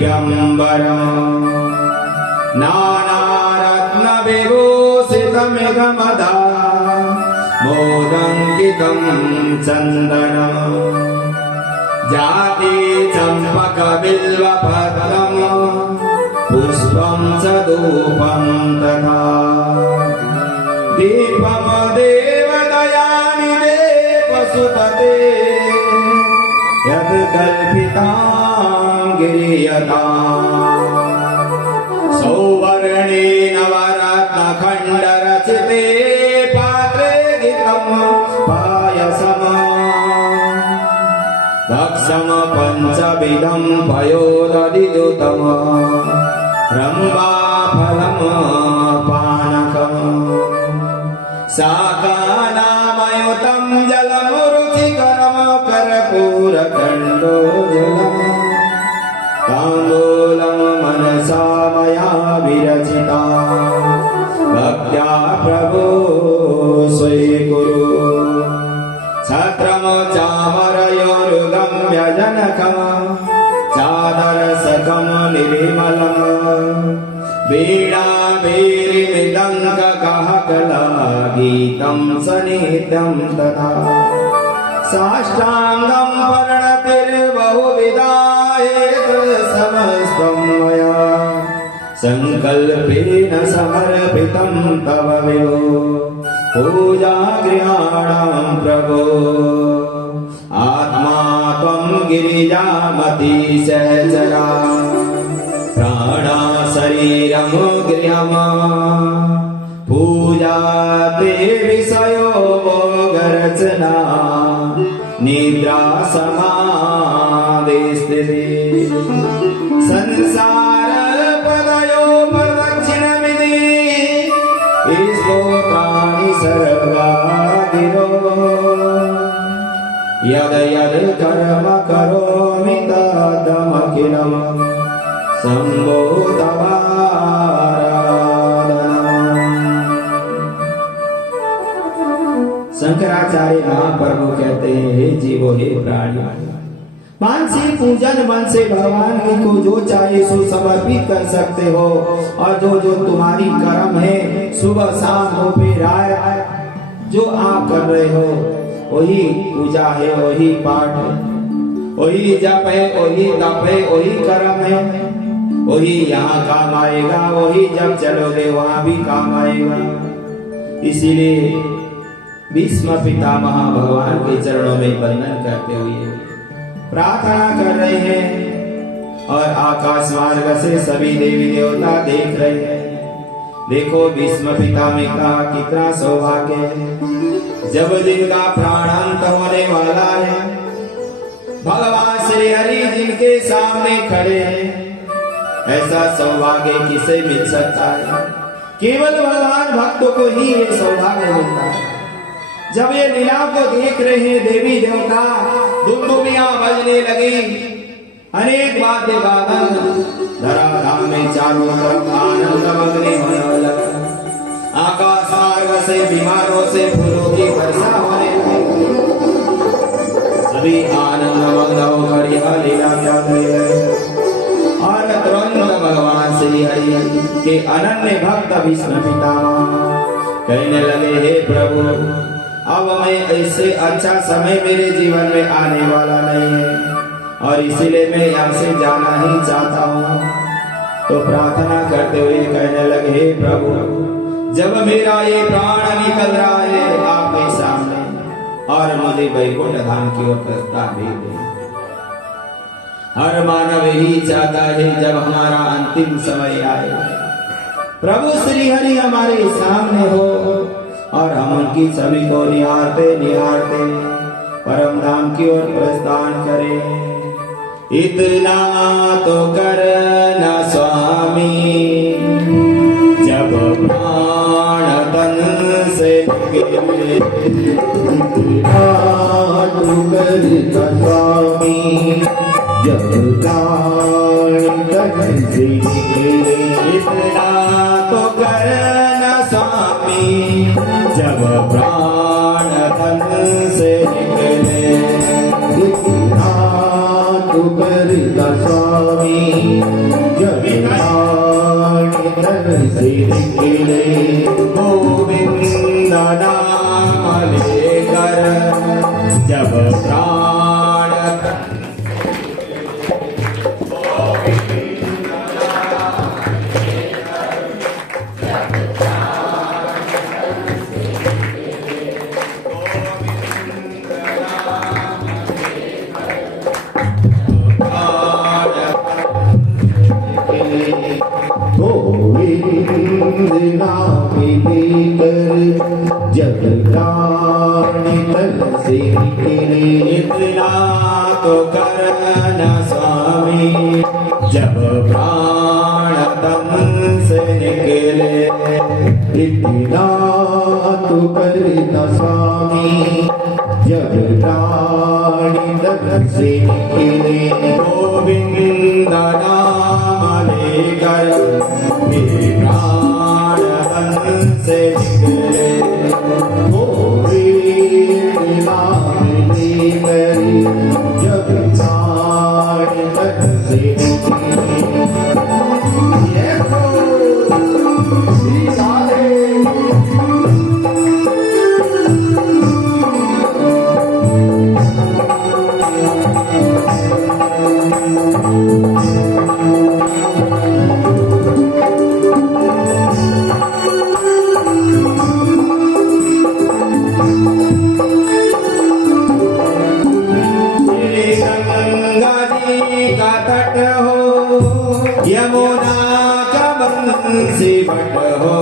दिगम्बरम् नानारत्नविभूषितमिदमदा मोदङ्कितं चन्दनम् जाति चम्पकबिल्वपत्रम् पुष्पं च धूपं तथा दीपं देवदयानि पशुपते यद्कल्पितां गिरियताम् सौवर्णेन वरत्नखण्डरचिते पात्रे गीतं पायसम् दक्षं पञ्चविधं पयोदधिदुतम् रम्भाफलं पानकम् शाकानामयुतं जलं रुचिकरं कर्पूरखण्डोज्ज्वलम् ताम्बूलं मनसा मया विरचिता भक्त्या प्रभो स्वीकुरु छत्रं चामरयोरुगम्य जनकम् चादरसकं निर्मलम् वीणाभीरिमृदङ्गकहकला गीतं सनित्यं तथा साष्टाङ्गं वर्णतिर्बहुविधायेत समस्तं मया सङ्कल्पेन समर्पितं तव विभो पूजागृहाणां प्रभो आत्मा त्वं गिरिजामती सहचरा प्राणा शरीरं गृहम् पूजा ते विषयो भोगरचना निद्रा समाधि स्थितिः संसार पदयो प्रदक्षिणमिति स्तोत्राणि सर्वा गिरो यद यद कर्म करोमि तदमखिलं शम्भो तवाराधनम्। शंकराचार्य महाप्रभु कहते हैं, हे जीवो हे प्राणी, मानसिक पूजन मन से भगवान को जो चाहे सो समर्पित कर सकते हो और जो जो तुम्हारी कर्म है सुबह शाम दोपहर रात जो आप कर रहे हो वही पूजा है, वही पाठ है, वही जप है, वही तप है, वही कर्म है, वही यहाँ काम आएगा, वही जब चलोगे वहां भी काम आएगा। इसीलिए भीष्म पितामह भगवान के चरणों में वंदन करते हुए प्रार्थना कर रहे हैं और आकाश मार्ग से सभी देवी देवता देख रहे हैं। देखो भीष्म पितामह का कितना सौभाग्य है, जब जिनका प्राणांत होने वाला है भगवान श्री हरि जिनके सामने खड़े हैं, ऐसा सौभाग्य किसे मिल सकता है? केवल भगवान भक्तों को ही ये सौभाग्य मिलता है। जब ये लीला को देख रहे हैं देवी देवता, दुमदुमियां बजने लगी, अनेक वाद्य वादन धराधाम में चारों तरफ आनंद मग्न होने लगा। आकाश मार्ग से बीमारों से फूलों की वर्षा होने लगी। सभी आनंद मग्न होकर यह लीला कर रहे हैं और तुरंत भगवान श्री हरि के अनन्य भक्त भीष्म पितामह कहने लगे, हे प्रभु, अब मैं ऐसे अच्छा समय मेरे जीवन में आने वाला नहीं है और इसीलिए मैं यहाँ से जाना ही चाहता हूँ। तो प्रार्थना करते हुए कहने लगे, हे प्रभु, जब मेरा ये प्राण निकल रहा है आपके सामने और मुझे वैकुंठ धाम की ओर प्रस्ताव भेज दे। हर मानव यही चाहता है जब हमारा अंतिम समय आए प्रभु श्री हरि हमारे सामने हो और हम उनकी छवि को निहारते निहारते परम धाम की ओर प्रस्थान करें। इतना तो करना स्वामी, जब प्राण तन से निकले, स्वामी जब प्राण तन से निकले, इतना तो करना स्वामी, जब प्राण तन से निकले, इतना तो करना स्वामी, जब प्राण तन से निकले गोविंद नाम लेकर जब प्राण नाम लेकर जब प्राण तन से निकले इतना तो करना स्वामी जब प्राण तन से निकले इतना तो करना स्वामी जब प्राण तन से निकले गोविंद नाम लेकर प्राण तन से निकले गोविंद नाम लेकर जब प्राण तन से निकले यमुना का बंसी बट हो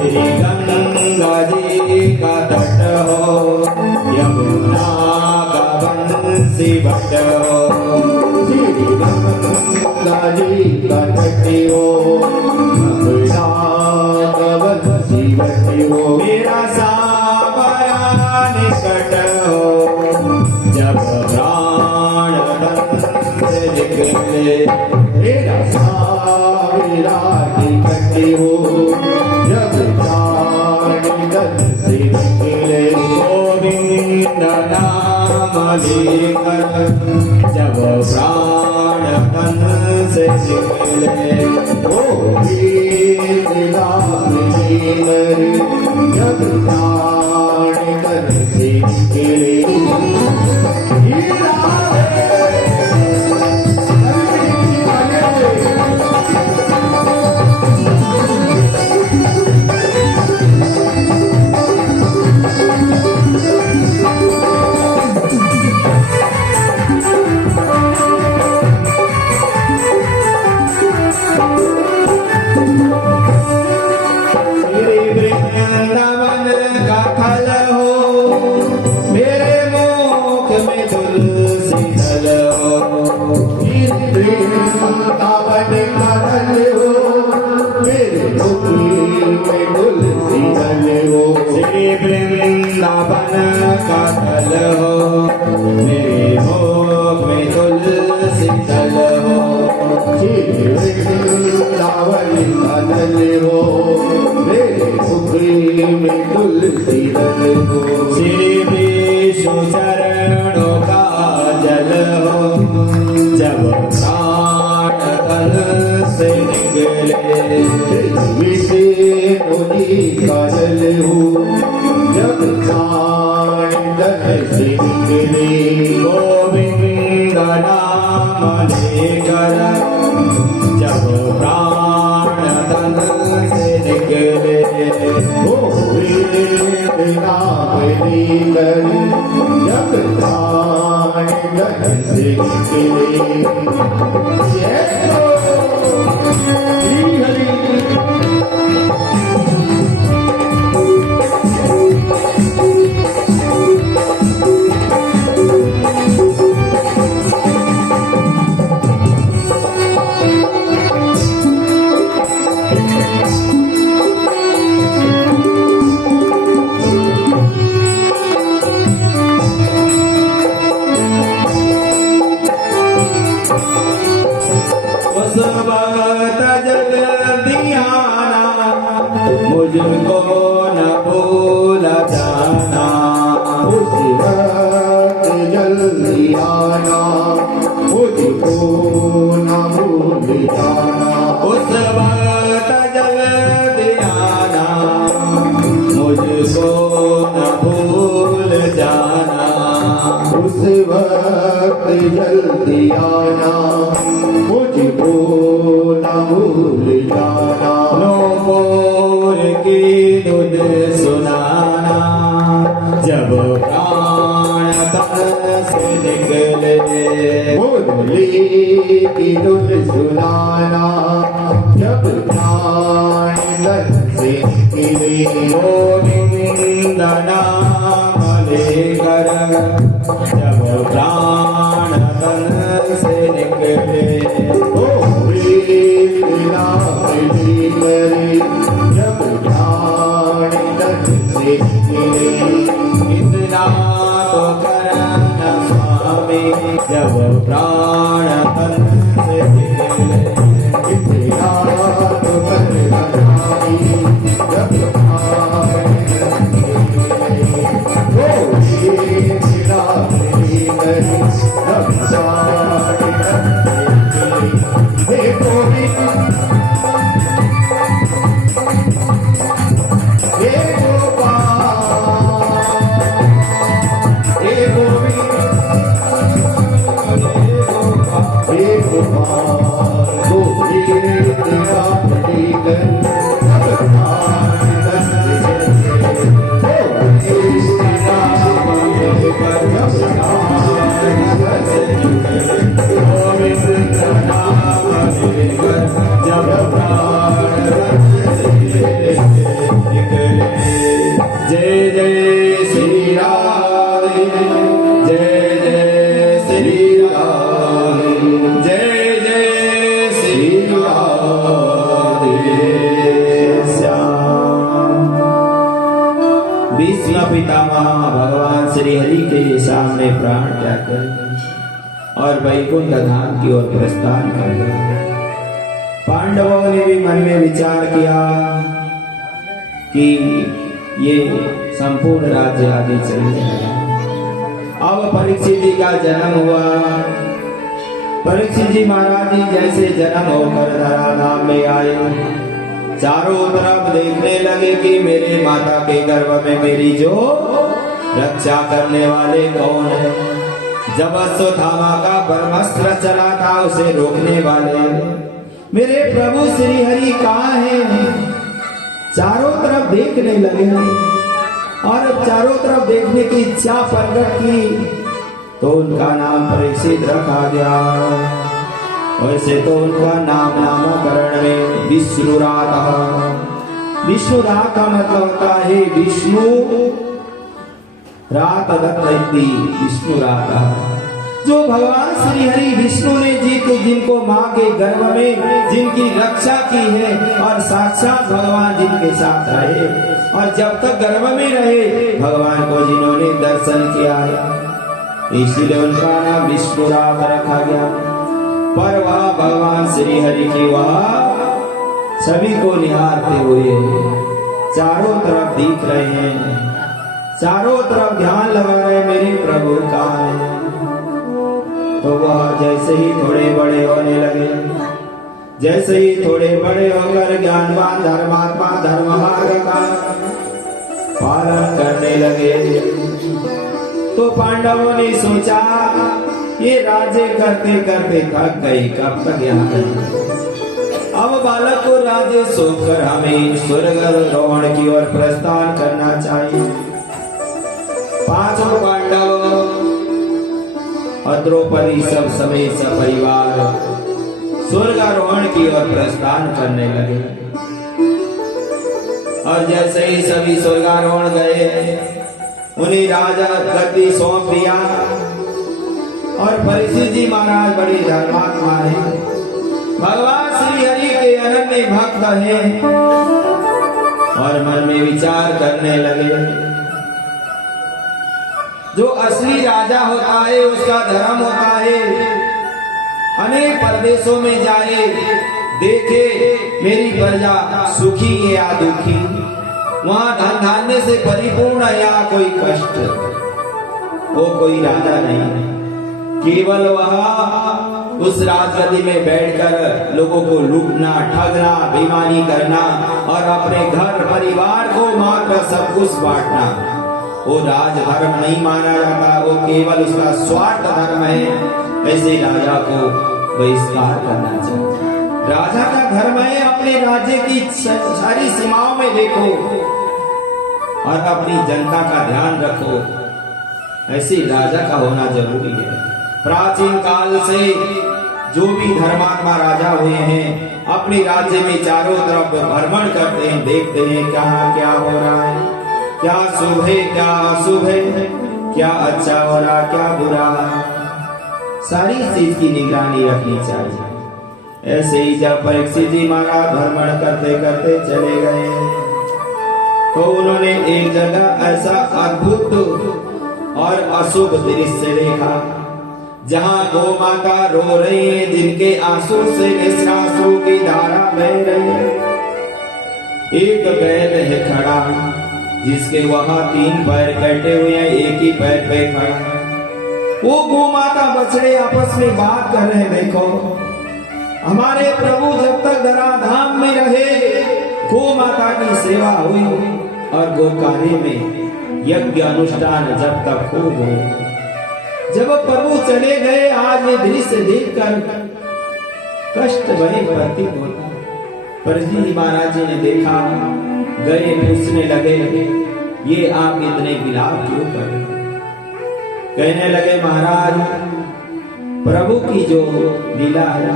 श्री गंगा जी का तट हो यमुना का बंसी बट हो श्री गंगा जी का तट हो यमुना का बंसी बट हो मेरा निकट हो जब प्राण तन से निकले मेरा सारा निकट हो जब प्राण तन से निकले गोविंद नाम लेकर जब प्राण तन से निकले गोविंद नाम लेकर जब प्राण तन से निकले वृंदावन का तल हो मेरे भोग में तुलसी तल हो वृंदावन का तल हो मेरे भोग में तुलसी तल हो श्री विष्णु चरणों का जल हो जब प्राण तल से निकले विष्णु जी का जल हो जब प्राण तन से निकले गोविंद नाम लेकर जब प्राण तन से निकले गोविंद नाम लेकर जब प्राण तन से निकले वक्त जल्दी आना, मुझको न भूल जाना। नूपुर की धुन सुनाना, जब प्राण तन से निकले। मुरली की धुन सुनाना, जब प्राण तन से निकले। गोविंद नाम लेकर, जब प्राण तन से निकले। गोविंद नाम लेकर, जब प्राण तन से निकले। इतना तो करना स्वामी, जब प्राण तन से निकले। इतना तो करना स्वामी, जब प्राण तन से निकले। गोविंद नाम लेकर, जब प्राण तन से निकले। हे गोविंद, हे गोपाल, हे गोविंद, हे गोपाल। गोविंद नाम लेकर, जब प्राण तन से निकले। गोविंद नाम लेकर, जब प्राण तन से निकले। गोविंद नाम लेकर, जब प्राण तन से निकले। जय जय श्री राधे, जय जय श्री राधे, जय जय श्री राधे श्याम। विष्णु पितामह भगवान श्री हरि के सामने प्राण त्याग कर और वैकुंठ धाम की ओर प्रस्थान कर गए। पांडवों ने भी मन में विचार किया कि ये संपूर्ण राज्य आगे चलने लगा। अब परीक्षित जी का जन्म हुआ। परीक्षित जी महाराज जी जैसे जन्म होकर धराधाम में आए, चारों तरफ देखने लगे कि मेरे माता के गर्भ में मेरी जो रक्षा करने वाले कौन है। जब अश्वत्थामा का ब्रह्मास्त्र चला था उसे रोकने वाले मेरे प्रभु श्री हरि कहाँ हैं। चारों तरफ देखने लगे और चारों तरफ देखने की इच्छा प्रकट की तो उनका नाम परीक्षित रखा गया। वैसे तो उनका नाम नामकरण में विष्णुरात। विष्णुरात का मतलब होता है विष्णु रात दत्ती, विष्णुरात। जो भगवान श्री हरि विष्णु ने जिनको माँ के गर्भ में जिनकी रक्षा की है और साक्षात भगवान जिनके साथ रहे और जब तक गर्भ में रहे भगवान को जिन्होंने दर्शन किया है इसलिए उनका नाम विष्णुरात रखा गया। पर वह भगवान श्री हरि की वह सभी को निहारते हुए चारों तरफ दिख रहे हैं, चारों तरफ ध्यान लगा रहे मेरे प्रभु का है। तो वह जैसे ही थोड़े बड़े होने लगे, जैसे ही थोड़े बड़े होकर ज्ञानवान धर्मात्मा धर्म मार्ग का पालन करने लगे तो पांडवों ने सोचा ये राज्य करते करते थक गए, कब तक यहाँ रहे। अब बालक को राज्य सौंपकर हमें स्वर्गारोहण की ओर प्रस्थान करना चाहिए। पांचों पांडव और द्रौपदी सब समेत सपरिवार स्वर्गारोहण की ओर प्रस्थान करने लगे और जैसे ही सभी स्वर्गारोहण गए उन्हें राजा गद्दी सौंप दिया और परीक्षित जी महाराज बड़े धर्मात्मा हैं, भगवान श्री हरि के अनन्य भक्त हैं और मन में विचार करने लगे जो असली राजा होता है उसका धर्म होता है अनेक प्रदेशों में जाए देखे मेरी प्रजा सुखी है या दुखी, वहां धन धान्य से परिपूर्ण है या कोई कष्ट, वो कोई राजा नहीं है। केवल वह उस राजगद्दी में बैठकर लोगों को लूटना, ठगना, बेईमानी करना और अपने घर परिवार को मात्र सब कुछ बांटना, वो राजधर्म नहीं माना जाता, वो केवल उसका स्वार्थ धर्म है। ऐसे राजा को बहिष्कार करना चाहिए। राजा का धर्म है अपने राज्य की सारी सीमाओं में देखो और अपनी जनता का ध्यान रखो। ऐसे राजा का होना जरूरी है। प्राचीन काल से जो भी धर्मात्मा राजा हुए हैं अपने राज्य में चारों तरफ भ्रमण करते हैं, देखते हैं कहाँ क्या हो रहा है, क्या शुभ है क्या अशुभ है, क्या अच्छा हो रहा क्या बुरा है, सारी चीज की निगरानी रखनी चाहिए। ऐसे ही जब परीक्षित जी महाराज भ्रमण करते करते चले गए तो उन्होंने एक जगह ऐसा अद्भुत और अशुभ दृश्य देखा जहाँ गौ माता रो रही है, जिनके आंसू से निश्वासों की धारा बह रही है। एक बैल है खड़ा जिसके वहां 3 पैर कटे हुए हैं, एक ही पैर पे खड़ा है। वो गौ माता बछड़े आपस में बात कर रहे हैं। देखो हमारे प्रभु जब तक धराधाम में रहे गौ माता की सेवा हुई और गो कार्य में यज्ञ अनुष्ठान जब तक खूब हुए। जब प्रभु चले गए आज ये दृश्य देखकर कष्ट भरे प्रतीत होता। परीक्षित जी महाराज जी ने देखा, गए पूछने लगे ये आप इतने विलाप क्यों कर रहे? कहने लगे महाराज प्रभु की जो लीला है,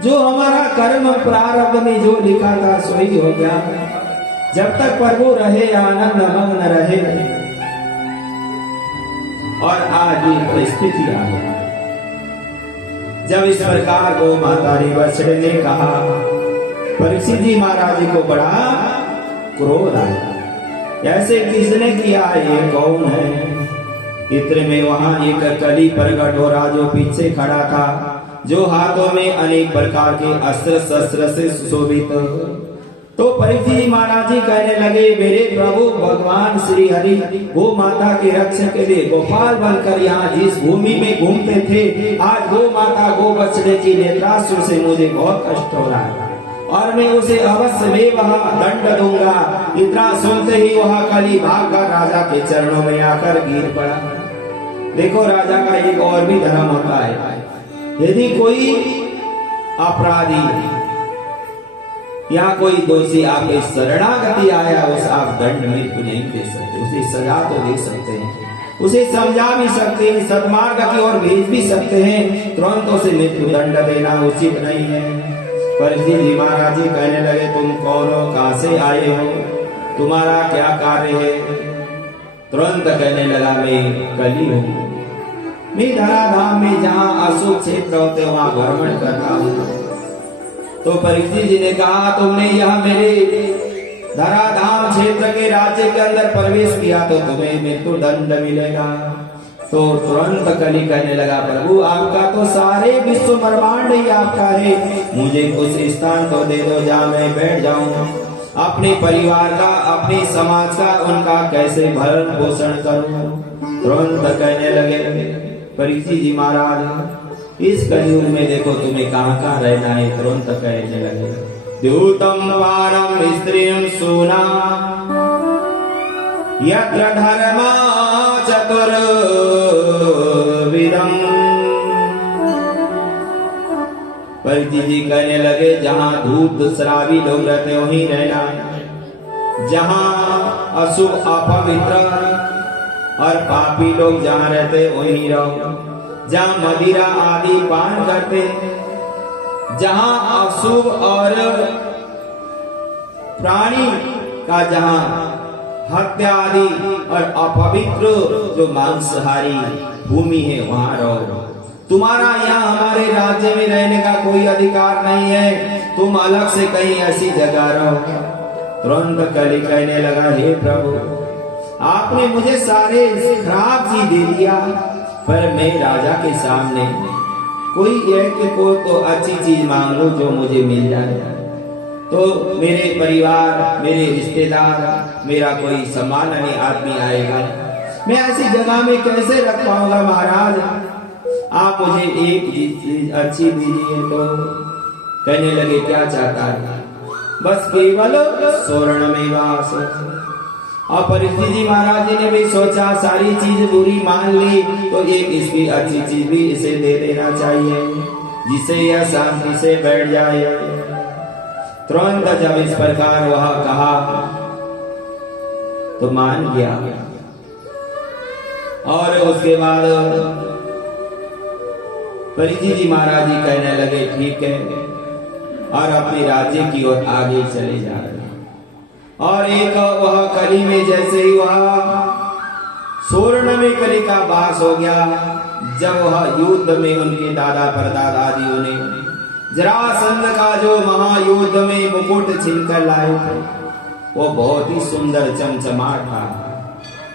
जो हमारा कर्म प्रारब्ध में जो लिखा था सोई हो गया। जब तक प्रभु रहे आनंद मग्न रहे और आज ये परिस्थिति आ गई। जब इस प्रकार गो माता ने बछड़े ने कहा, परीक्षित जी महाराज को बड़ा क्रोध आया। ऐसे किसने किया, ये कौन है? इतने में वहां एक कली प्रकट हो रहा जो पीछे खड़ा था, जो हाथों में अनेक प्रकार के अस्त्र शस्त्र से सुशोभित। तो परीक्षित जी महाराज जी कहने लगे, मेरे प्रभु भगवान श्री हरि गो माता के रक्षक के लिए गोपाल बनकर यहाँ जिस भूमि में घूमते थे, आज गो माता गो बछड़े की नेत्रासुर से मुझे बहुत कष्ट हो रहा है और मैं उसे अवश्य में वहाँ दंड दूंगा। इतना सुनते ही वहाँ कली भागकर राजा के चरणों में आकर गिर पड़ा। देखो राजा का एक और भी धर्म होता है, यदि कोई अपराधी या कोई दोषी आपके शरणागति आया, उस आप दंड मृत्यु नहीं दे सकते, उसे सजा तो दे सकते हैं, उसे समझा भी सकते हैं, सद्मार्ग की ओर भेज भी सकते हैं, तुरंत उसे मृत्यु दंड देना उचित नहीं है। परीक्षित जी महाराज जी कहने लगे, तुम कौन हो, कहां से आए हो, तुम्हारा क्या कार्य है? तुरंत कहने लगा, मैं कली हूँ, मैं धराधाम में जहाँ अशुभ क्षेत्र होते वहां भ्रमण करता हूँ। तो परीक्षित जी ने कहा, तुमने यह मेरे धराधाम क्षेत्र के राज्य के अंदर प्रवेश किया तो तुम्हें मृत्यु दंड मिलेगा। तो तुरंत कली कहने लगा, प्रभु आपका तो सारे विश्व ब्रह्मांड ही आपका है, मुझे कुछ स्थान तो दे दो जहाँ मैं बैठ जाऊं, अपने परिवार का अपने समाज का उनका कैसे भरण पोषण करूं। तुरंत कहने लगे परीक्षित जी महाराज, इस कलयुग में देखो तुम्हें कहाँ कहाँ रहना है। तुरंत कहने लगे, द्यूतम वारम स्त्रियं सूना यत्र धर्म चतुर्विधम्। परीक्षित जी कहने लगे, जहाँ धूप शराबी लोग रहते वहीं रहना, जहाँ अशुभ अपवित्र और पापी लोग जहाँ रहते वहीं रहो, जहाँ मदिरा आदि पान करते, जहाँ अशुभ और प्राणी का जहाँ हत्या आदि और अपवित्र जो मांसाहारी भूमि है वहाँ रहो। तुम्हारा यहाँ हमारे राज्य में रहने का कोई अधिकार नहीं है, तुम अलग से कहीं ऐसी जगह रहो। तुरंत कली कहने लगा, हे प्रभु आपने मुझे सारे खराब चीज दे दिया, पर मैं राजा के सामने कोई एक को तो अच्छी चीज मांग लो जो मुझे मिल जाए, तो मेरे परिवार, मेरे रिश्तेदार, मेरा कोई सम्माननीय आदमी आएगा, मैं ऐसी जगह में कैसे रख पाऊंगा। महाराज आप मुझे एक चीज अच्छी दीजिए। तो कहने लगे, क्या चाहता है? बस केवल स्वर्ण में वास, और परीक्षित जी महाराज जी ने भी सोचा सारी चीज बुरी मान ली तो एक इसकी अच्छी चीज भी इसे दे देना चाहिए जिसे यह शांति से बैठ जाए। तुरंत जब इस प्रकार वह कहा तो मान गया और उसके बाद परीक्षित जी महाराज जी कहने लगे ठीक है और अपने राज्य की ओर आगे चले जा रहे हैं। और एक वह कली में जैसे ही वह स्वर्ण में कली का वास हो गया जब वह युद्ध में उनके दादा परदादा आदियों ने जरासंध का जो महायुद्ध में मुकुट छीनकर लाए थे वो बहुत ही सुंदर चमचमाट था।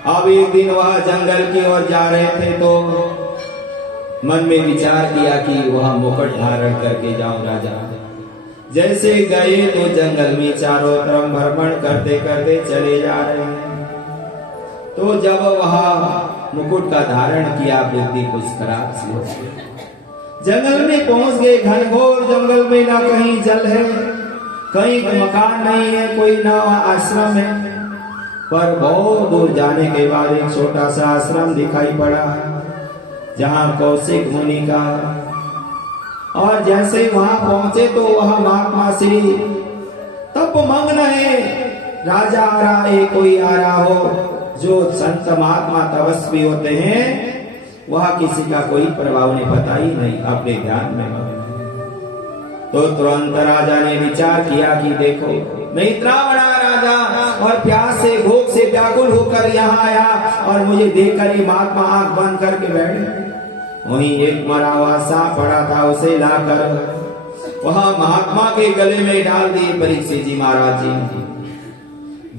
अब एक दिन वह जंगल की ओर जा रहे थे तो मन में विचार किया कि वह मुकुट धारण करके जाऊं राजा। जैसे गए तो जंगल में चारों तरफ भ्रमण करते करते चले जा रहे हैं तो जब वह मुकुट का धारण किया बुद्धि कुछ खराब सी हो गई। जंगल में पहुंच गए। घनघोर जंगल में ना कहीं जल है कहीं मकान नहीं है कोई ना आश्रम है पर बहुत दूर जाने के बाद एक छोटा सा आश्रम दिखाई पड़ा जहां कौशिक मुनि का। और जैसे ही वहां पहुंचे तो वह महात्मा श्री तप मग्न है। राजा आ रहा है कोई आ रहा हो जो संत महात्मा तपस्वी होते हैं वह किसी का कोई प्रभाव नहीं पता ही नहीं अपने ध्यान में। तो तुरंत राजा ने विचार किया कि देखो मैं इतना बड़ा राजा और प्यास से भूख से व्याकुल होकर यहाँ आया और मुझे देखकर ये महात्मा आंख बंद करके बैठ। वहीं एक मरा हुआ सांप पड़ा था उसे लाकर वह महात्मा के गले में डाल दिए परीक्षित जी महाराज जी।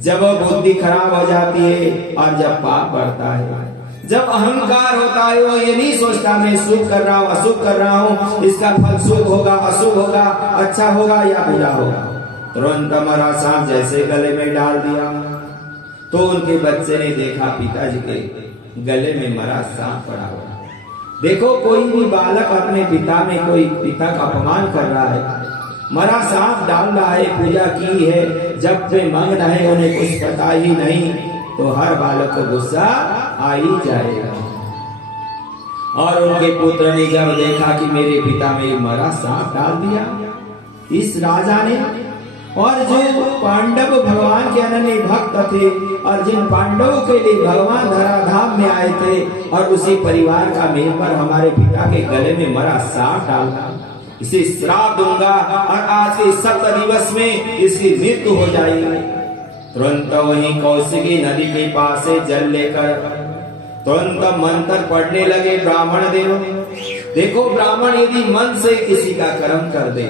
जब बुद्धि खराब हो जाती है और जब पाप बढ़ता है जब अहंकार होता है वो ये नहीं सोचता मैं शुभ कर रहा हूँ अशुभ कर रहा हूँ इसका फल शुभ होगा अशुभ होगा अच्छा होगा या बुरा होगा। तुरंत मरा सांप जैसे गले में डाल दिया तो उनके बच्चे ने देखा पिताजी के गले में मरा सांप पड़ा हुआ। देखो कोई भी बालक अपने पिता में कोई पिता का अपमान कर रहा है मरा सांप डाल रहा है पूजा की है जब वे मग्न है उन्हें कुछ पता ही नहीं तो हर बालक को गुस्सा आ ही जाएगा। और उनके पुत्र ने जब देखा कि मेरे पिता में मरा सांप डाल दिया इस राजा ने और जो पांडव भगवान के अनन्य भक्त थे और जिन पांडवों के लिए भगवान धराधाम में आए थे और उसी परिवार का मेंबर हमारे पिता के गले में मरा सांप डाला इसे श्राप दूंगा और आज के 7 दिवस में इसकी मृत्यु हो जाएगी। तुरंत वहीं कौशिकी नदी के पास से जल लेकर तुरंत मंत्र पढ़ने लगे ब्राह्मण देव। देखो ब्राह्मण यदि मन से किसी का कर्म कर दे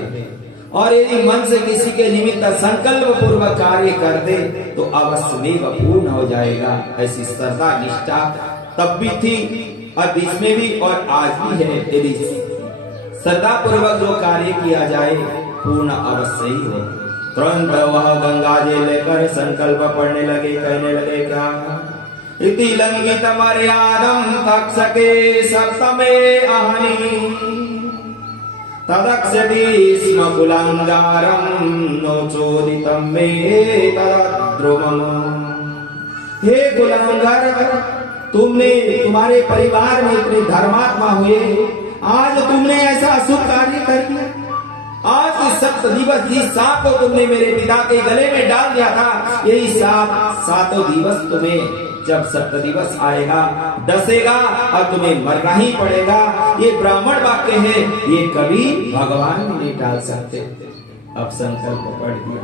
और यदि मन से किसी के निमित्त संकल्प पूर्वक कार्य कर दे तो अवश्य में पूर्ण हो जाएगा। ऐसी श्रद्धा निष्ठा तब भी थी और बीच में भी और आज भी है। यदि श्रद्धा पूर्वक जो कार्य किया जाए पूर्ण अवश्य ही हो। तुरंत वह गंगा जल लेकर संकल्प पढ़ने लगे कहने लगे क्या इति लंघित मर्यादं तक्षके सप्तमे अहनि तदक्षति स्म कुलांगारं नोचोदितं मे तद्रुमम्। हे कुलांगार तुम्हारे परिवार में इतने धर्मात्मा हुए आज तुमने ऐसा अशुभ कार्य कर दिया। आज इस 7 दिवस जिस सांप को तुमने मेरे पिता के गले में डाल दिया था यही सांप 7 दिवस तुम्हें जब 7 दिवस आएगा डसेगा और तुम्हें मरना ही पड़ेगा। ये ब्राह्मण वाक्य है ये कभी भगवान भी नहीं डाल सकते। अब संकल्प पढ़ दिया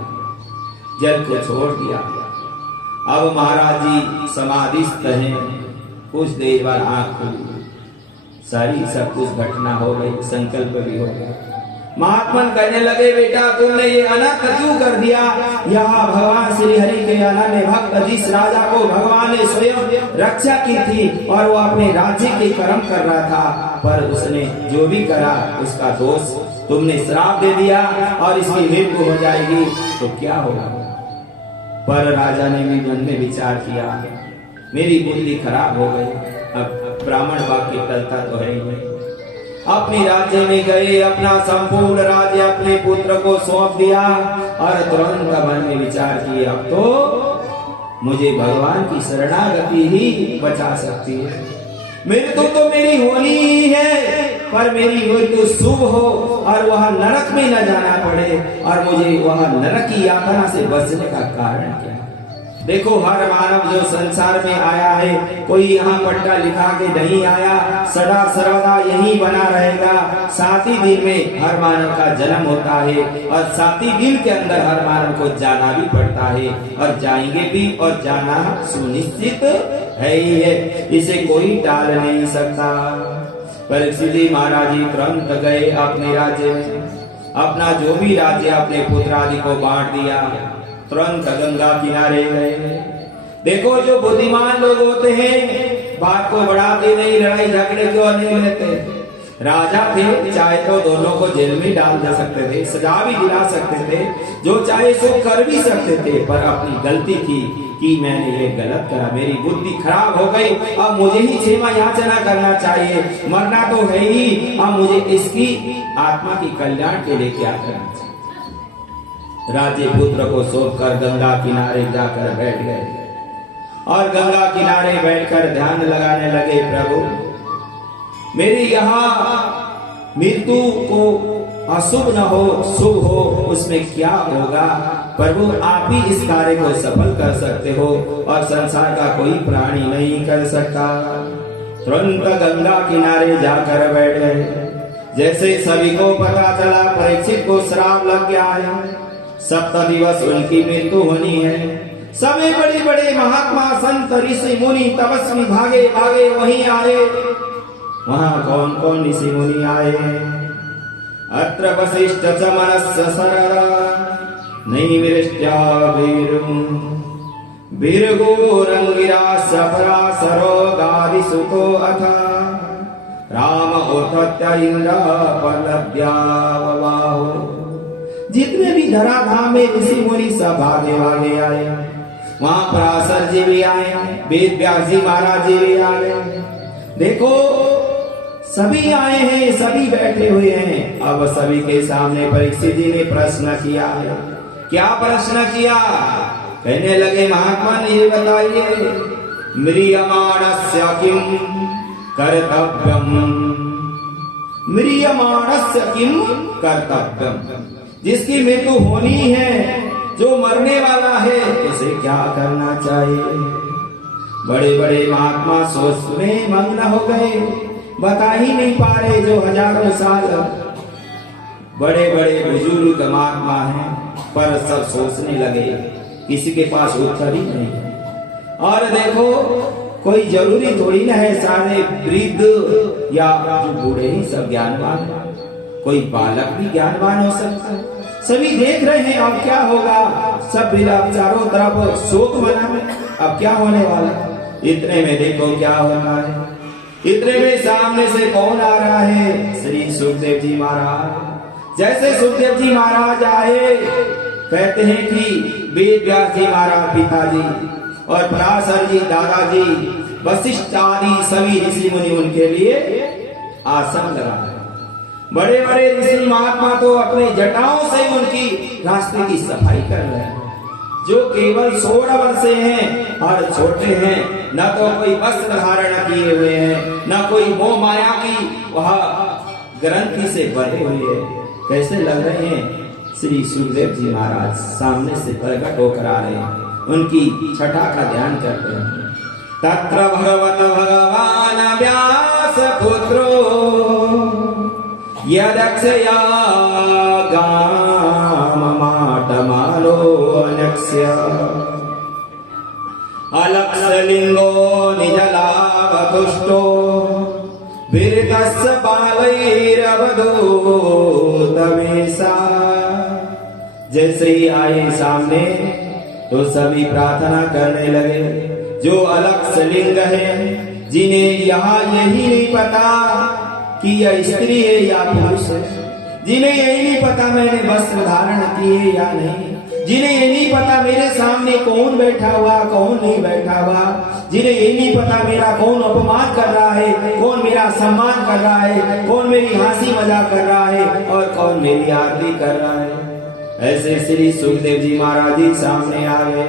जल को छोड़ दिया। अब महाराज जी समाधिस्थ हैं। कुछ देर बाद आंख खुली सारी सब कुछ घटना हो गई संकल्प भी हो गया। महात्मा कहने लगे बेटा तुमने ये अनर्थ क्यों कर दिया। यहाँ भगवान श्री हरि के अनन्य भक्त जिस राजा को भगवान ने स्वयं रक्षा की थी और वो अपने राज्य के कर्म कर रहा था पर उसने जो भी करा उसका दोष तुमने श्राप दे दिया और इसकी मृत्यु हो जाएगी तो क्या होगा। पर राजा ने भी मन में विचार किया मेरी बुद्धि खराब हो गई। अब ब्राह्मण वाक्य टलता तो है ही नहीं। अपने राज्य में गए अपना संपूर्ण राज्य अपने पुत्र को सौंप दिया और तुरंत मन में विचार किए अब तो मुझे भगवान की शरणागति ही बचा सकती है। मृत्यु तो मेरी होनी ही है, पर मेरी मृत्यु शुभ हो और वह नरक में न जाना पड़े, और मुझे वह नरक की यातना से बचने का कारण क्या है? देखो, हर मानव जो संसार में आया है, कोई यहाँ पट्टा लिखा के नहीं आया, सदा सर्वदा यही बना रहेगा। 7 ही दिन में हर मानव का जन्म होता है, और 7 ही दिन के अंदर हर मानव को जाना भी पड़ता है, और जाएंगे भी, और जाना सुनिश्चित है ही है, इसे कोई टाल नहीं सकता। परीक्षित जी महाराज जी तुरंत गए अपने राज्य में, अपना जो भी राज्य अपने पुत्र आदि को बांट दिया, तुरंत गंगा किनारे गए। देखो, जो बुद्धिमान लोग होते हैं बात को बढ़ाते नहीं, लड़ाई झगड़े क्यों नहीं लेते। राजा थे, चाहे तो दोनों को जेल में डाल दे सकते थे, सजा भी दिला सकते थे, जो चाहे सो कर भी सकते थे, पर अपनी गलती थी कि मैंने ये गलत करा, मेरी बुद्धि खराब हो गई, अब मुझे ही क्षमा याचना करना चाहिए, मरना तो है ही, अब मुझे इसकी आत्मा की कल्याण के लिए क्या करना चाहिए। राज्य पुत्र को सौंपकर गंगा किनारे जाकर बैठ गए, और गंगा किनारे बैठकर ध्यान लगाने लगे, प्रभु मेरी यहाँ मृत्यु को अशुभ न हो, शुभ हो, उसमें क्या होगा। प्रभु आप ही इस कार्य को सफल कर सकते हो, और संसार का कोई प्राणी नहीं कर सकता। तुरंत गंगा किनारे जाकर बैठ गए। जैसे सभी को पता चला परीक्षित को श्राप लग गया है, 7 दिवस उनकी मृत्यु होनी है। सभी बड़े बड़े महात्मा संत ऋषि मुनि तपस्वी भागे भागे वहीं आए। वहां कौन कौन ऋषि मुनि आए हैं? अत्र वसिष्ठ च मनस्य सरला नैविष्टया भीर्गो रंगिरास्य पराशरो गादिसुतो अथ राम उठत्य इंद्र पल्लव्याववाहो। जितने भी धराधाम में ऋषि मुनि सब भागे भागे आए। वहां पराशर जी भी आए, वेद व्यास जी महाराज जी भी आए। देखो, सभी आए हैं, सभी बैठे हुए हैं। अब सभी के सामने परीक्षित जी ने प्रश्न किया है। क्या प्रश्न किया? कहने लगे, महात्मा ने ये बताइए, म्रियमाणस्य किम कर्तव्यम, म्रियमाणस्य किम कर्तव्यम। जिसकी मृत्यु होनी है, जो मरने वाला है, उसे क्या करना चाहिए। बड़े बड़े महात्मा सोच में मग्न हो गए, बता ही नहीं पा रहे। जो हजारों साल बड़े बड़े बुजुर्ग महात्मा हैं, पर सब सोचने लगे, किसी के पास उत्तर ही नहीं है। और देखो, कोई जरूरी थोड़ी ना है सारे वृद्ध या जो बूढ़े ही सब ज्ञानवान है, कोई बालक भी ज्ञानवान हो सकता है। सभी देख रहे हैं अब क्या होगा, सब चारों तरफ शोक मना है, अब क्या होने वाला। इतने में देखो क्या हो रहा है। इतने में सामने से कौन आ रहा है? श्री सुखदेव जी महाराज। जैसे सुखदेव जी महाराज आए, कहते हैं कि वेद व्यास जी महाराज पिताजी और पराशर जी दादाजी, वशिष्ठ आदि सभी ऋषि मुनि उनके लिए आसन लगा है। बड़े बड़े ऋषि महात्मा तो अपने जटाओं से उनकी रास्ते की सफाई कर रहे हैं। जो केवल 16 वर्ष हैं और छोटे हैं, न तो कोई वस्त्र धारण किए हुए हैं, न कोई मोह माया की वह ग्रंथि से बने हुए हैं। कैसे लग रहे हैं? श्री सुखदेव जी महाराज सामने से प्रकट होकर आ रहे हैं, उनकी छठा का ध्यान करते हैं। तत्र भगवत भगवान व्यास पुत्रो यदक्षया गाम माटमालो अनक्ष्य अलक्षलिंगो निजलावतुष्टो विरतस्य बालैरवधूतवेशा। जैसे ही आए सामने तो सभी प्रार्थना करने लगे। जो अलक्षलिंग है, जिन्हें यहाँ यही नहीं पता कि यह स्त्री है या पुरुष है, जिन्हें यही नहीं पता मैंने वस्त्र धारण किए या नहीं, जिन्हें ये नहीं पता मेरे सामने कौन बैठा हुआ कौन नहीं बैठा हुआ, जिन्हें ये नहीं पता मेरा कौन अपमान कर रहा है, कौन मेरा सम्मान कर रहा है, कौन मेरी हंसी मजाक कर रहा है और कौन मेरी आरती कर रहा है। ऐसे श्री सुखदेव जी महाराज जी सामने आ गए।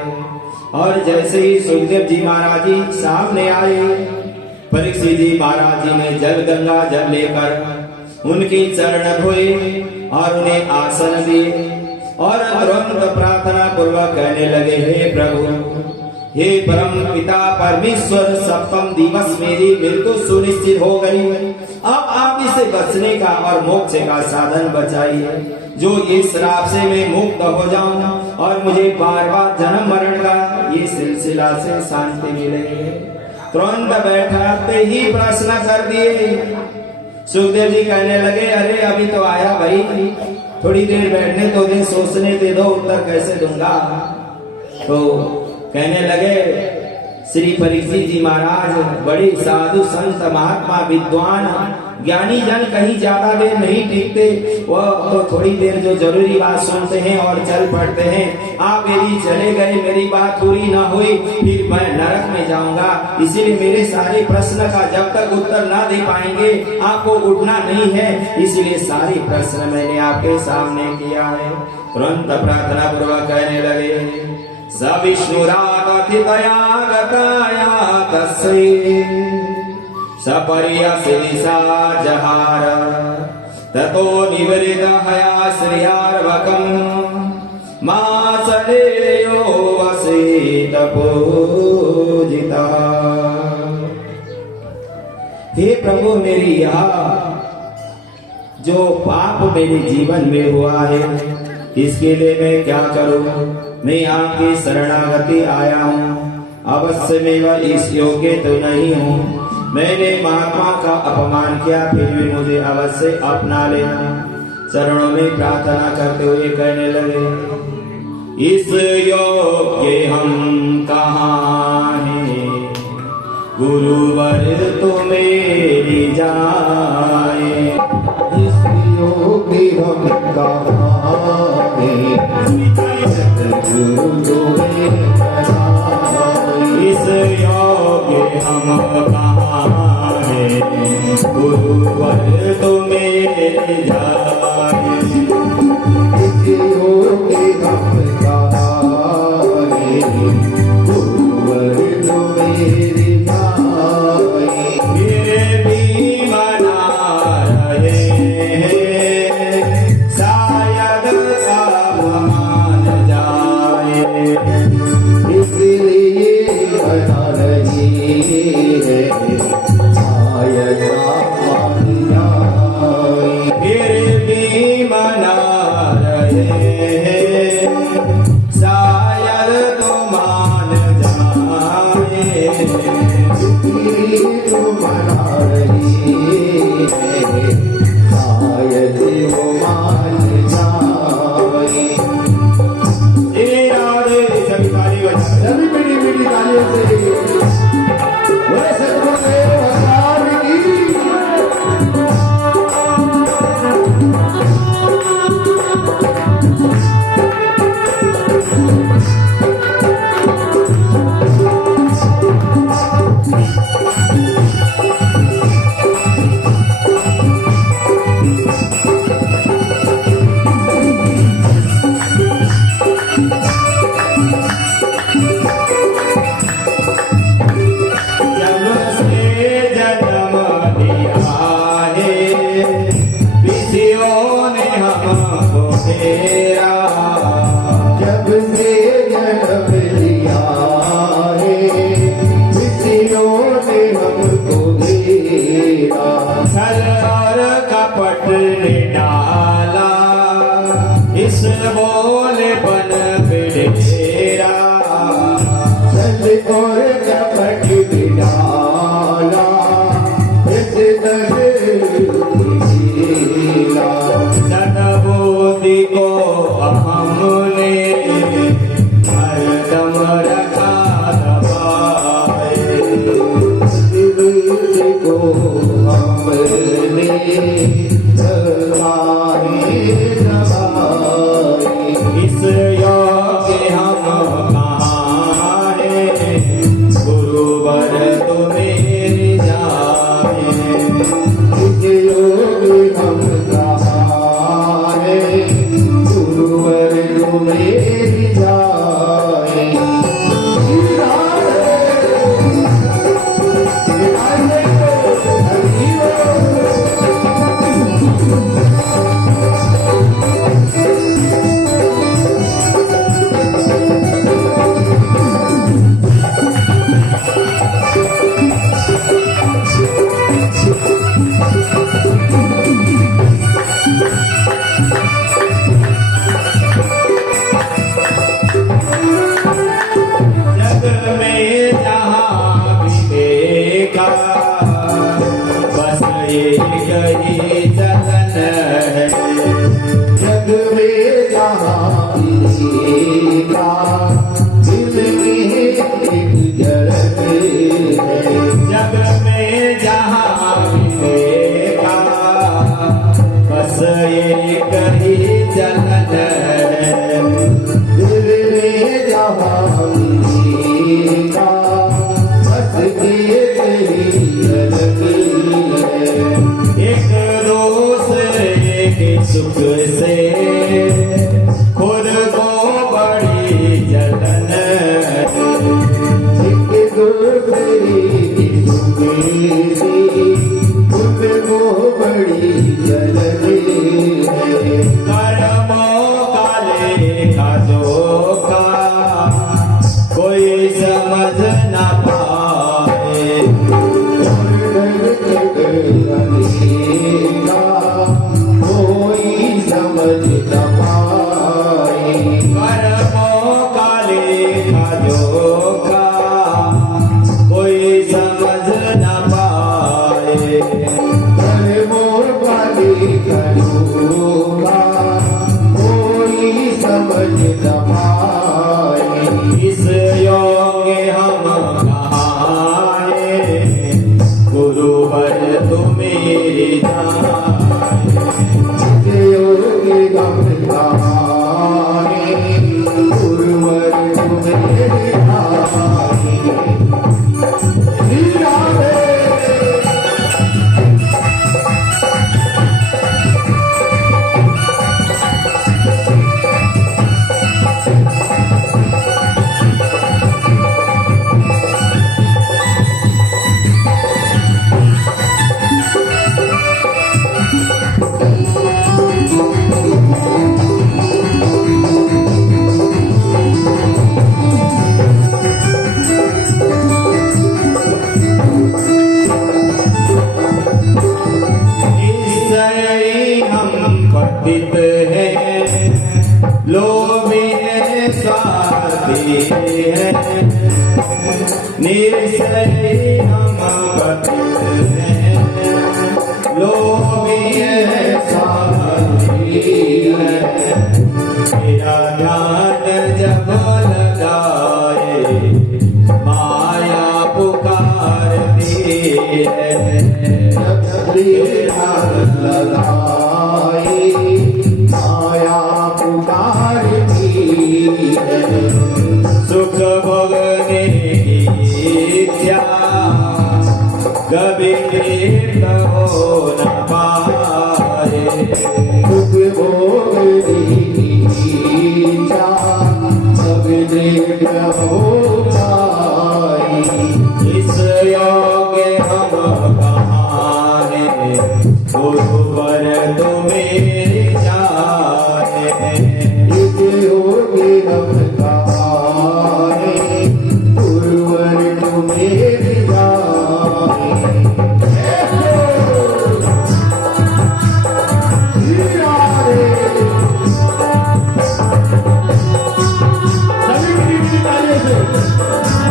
और जैसे ही सुखदेव जी महाराज जी सामने आए, परीक्षित जी महाराज जी ने जल गंगा जल लेकर उनकी चरण धोए और उन्हें आसन दिए और तुरंत प्रार्थना पूर्वक कहने लगे, हे प्रभु, हे परम पिता परमेश्वर, सप्तम दिवस मेरी मृत्यु सुनिश्चित हो गई। अब आप इसे बचने का और मोक्ष का साधन बताइए, जो इस श्राप से मैं मुक्त हो जाऊं और मुझे बार बार जन्म मरण का ये सिलसिला से शांति मिले। तुरंत बैठाते ही प्रश्न कर दिए। सुखदेव जी कहने लगे, अरे अभी तो आया भाई, थोड़ी देर बैठने तो दे, सोचने दे दो, उत्तर कैसे दूंगा। तो कहने लगे, श्री परीक्षित जी महाराज बड़े साधु संत महात्मा विद्वान ज्ञानी जन कहीं ज्यादा देर नहीं टिकते, वह तो थोड़ी देर जो जरूरी बात सुनते हैं और चल पड़ते हैं। आप यदि चले गए, मेरी बात पूरी ना हुई, फिर मैं नरक में जाऊंगा। इसीलिए मेरे सारे प्रश्न का जब तक उत्तर ना दे पाएंगे आपको उठना नहीं है, इसलिए सारे प्रश्न मैंने आपके सामने किया है। तुरंत प्रार्थना पूर्वक कहने लगे, स विष्णुरातिथया गताया तस्यै सपर्यसिसा जहार ततो निवृतहया श्रियार्वकम् मासलेयो वसेत पूजिता। हे प्रभु, मेरी यह जो पाप मेरे जीवन में हुआ है, इसके लिए मैं क्या करूं? मैं आपकी शरणागति आया हूँ। अवश्य मैं इस योग्य तो नहीं हूँ। मैंने महात्मा का अपमान किया, फिर भी मुझे अवश्य अपना लेना। चरणों में प्रार्थना करते हुए कहने लगे, इस योग्य हम कहाँ हैं, गुरुवर तो मेरी जाए। इस योग्य हम कहाँ हैं, सतगुरु में बधाई। इस योग्य हम कहाँ हैं, गुरुवर तो मेरी जाए। इस योग्य हम कहाँ हैं, गुरुवर तो मेरी जाए। फिर भी मना रहे हैं, शायद अब मान जाए। इसलिए बना रही है, शायद आप मान जाए। फिर भी मना रहे हैं, शायद तो मान जाए। इसलिए तो बना रही है, शायद वो मान जाए। श्री राधे, सभी ताली बजा। सभी मीठी मीठी तालियों से बोले सतगुरु का बस एक ही चलन है। जग में जहाँ मिलेगा दिल में एक झलक है। जग में जहाँ मिलेगा बस एक ही चलन है। दिल में जहाँ मिलेगा बस एक ही झलक है। एक दूसरे के सुख से खुद को बड़ी जलन है। एक दूसरे की सुख से खुद को बड़ी जलन है। कर्मों का लेखा जोखा कोई समझ न पाए। कोई समझ न पाए। कर्मों का लेखा जोखा कोई समझ न पाए। मोर पाली करूँगा कोई समझ न पाए। इस योगे हम कहाए गुरुवर तुम मेरी जान। योगी गम गाए गुरुवर तुम्हें गाए। निश्चय हम पतित हैं लोभी हैं स्वार्थी हैं। निश्चय हम पतित हैं लोभी हैं स्वार्थी हैं। मेरा ध्यान जब लगाए माया पुकारती है। लगाए माया पुकारती है। सुख भोगने की इच्छा कभी दीर्घ हो न पाए। सुख भोगने की इच्छा कभी दीर्घ हो पाए। इस योगे हम कहाने गुरुवर तुम मेरी जाने। इस योगी हम गाए गुरुवर तुम्हें गाए। सभी की तालियों से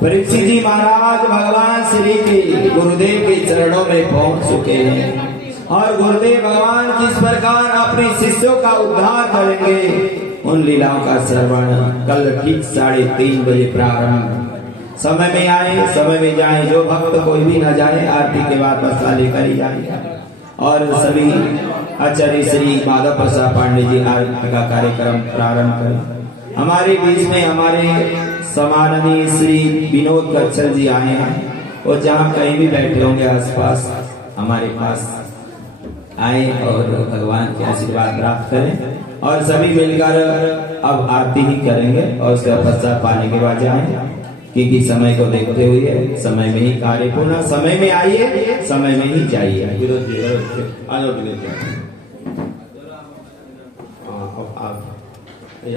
परीक्षित जी महाराज भगवान श्री के गुरुदेव के चरणों में पहुंच चुके हैं और गुरुदेव भगवान किस प्रकार अपने शिष्यों का उद्धार करेंगे उन लीलाओं का श्रवण कल ठीक 3:30 बजे प्रारंभ। समय में आए समय में जाए, जो भक्त कोई भी न जाए आरती के बाद बसा लेकर ही जाए। और सभी आचार्य श्री माधव प्रसाद पांडे जी आरती का कार्यक्रम प्रारंभ करें। हमारे बीच में हमारे सम्माननीय श्री विनोद कच्छल जी आए हैं और जहाँ कहीं भी बैठे होंगे आसपास हमारे पास आए और भगवान के आशीर्वाद प्राप्त करें और सभी मिलकर अब आरती ही करेंगे और उसका पश्चात पाने के बाद जाएं, क्योंकि समय को देखते हुए समय में ही कार्य पूर्ण, समय में आइए समय में ही जाइए।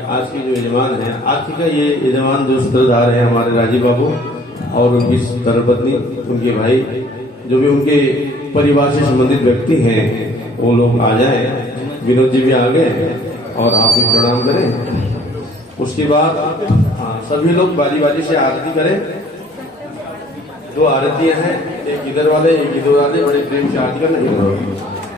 आज के जो यजमान है, आज का ये यजमान जो सूत्रधार है हमारे राजीव बाबू और उनकी धर्मपत्नी, उनके भाई, जो भी उनके परिवार से संबंधित व्यक्ति हैं वो लोग आ जाए। विनोद जी भी आ गए और आप भी प्रणाम करें। उसके बाद सभी लोग बारी बारी से आरती करें। 2 आरतियां हैं, एक इधर वाले एक इधर वाले, बड़े प्रेम से आरती करना।